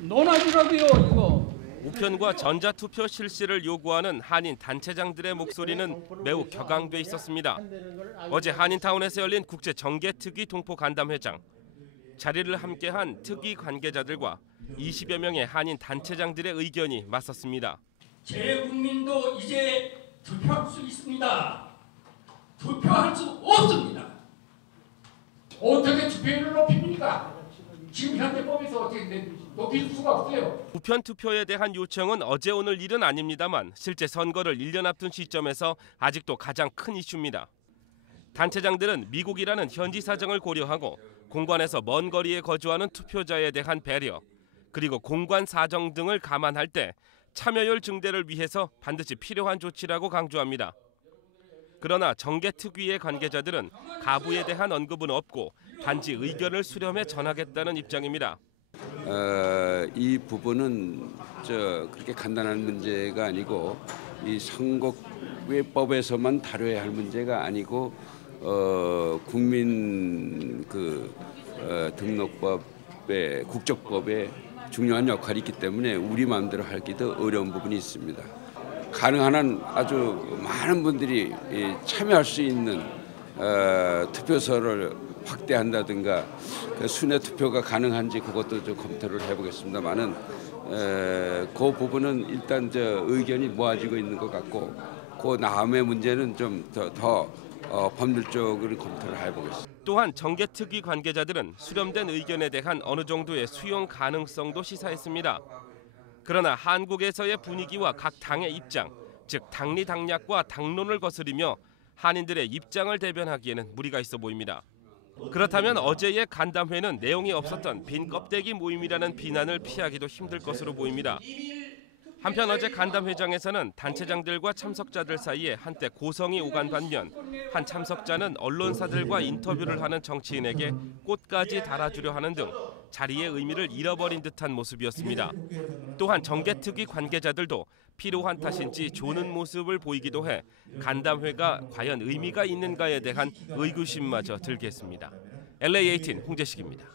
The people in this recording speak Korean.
논하지라고요 이거. 우편과 전자투표 실시를 요구하는 한인 단체장들의 목소리는 매우 격앙돼 있었습니다. 어제 한인타운에서 열린 국제 정개특위 동포 간담회장 자리를 함께한 특위 관계자들과 20여 명의 한인 단체장들의 의견이 맞섰습니다. 재국민도 이제 투표할 수 있습니다. 투표할 수 없습니다. 어떻게 투표율을 높입니까? 지금 현대법에서 어떻게 내- 높일 수가 없어요. 우편 투표에 대한 요청은 어제 오늘 일은 아닙니다만 실제 선거를 1년 앞둔 시점에서 아직도 가장 큰 이슈입니다. 단체장들은 미국이라는 현지 사정을 고려하고 공관에서 먼 거리에 거주하는 투표자에 대한 배려 그리고 공관 사정 등을 감안할 때 참여율 증대를 위해서 반드시 필요한 조치라고 강조합니다. 그러나 정계 특위의 관계자들은 가부에 대한 언급은 없고 단지 의견을 수렴해 전하겠다는 입장입니다. 어, 이 부분은 저 그렇게 간단한 문제가 아니고 이 선거법에서만 다뤄야 할 문제가 아니고 어, 국민 그 어, 등록법의 국적법에 중요한 역할이 있기 때문에 우리 마음대로 하기 더 어려운 부분이 있습니다. 가능한 한 아주 많은 분들이 이 참여할 수 있는 어, 투표소를 확대한다든가 그 순회 투표가 가능한지 그것도 좀 검토를 해보겠습니다만은 에, 그 부분은 일단 저 의견이 모아지고 있는 것 같고 그 다음의 문제는 좀더 더 어, 법률적으로 검토를 해보겠습니다. 또한 정계특위 관계자들은 수렴된 의견에 대한 어느 정도의 수용 가능성도 시사했습니다. 그러나 한국에서의 분위기와 각 당의 입장, 즉 당리 당략과 당론을 거스리며 한인들의 입장을 대변하기에는 무리가 있어 보입니다. 그렇다면 어제의 간담회는 내용이 없었던 빈 껍데기 모임이라는 비난을 피하기도 힘들 것으로 보입니다. 한편 어제 간담 회장에서는 단체장들과 참석자들 사이에 한때 고성이 오간 반면 한 참석자는 언론사들과 인터뷰를 하는 정치인에게 꽃까지 달아주려 하는 등 자리의 의미를 잃어버린 듯한 모습이었습니다. 또한 정계특위 관계자들도 피로한 탓인지 조는 모습을 보이기도 해 간담회가 과연 의미가 있는가에 대한 의구심마저 들게 했습니다. LA18 홍재식입니다.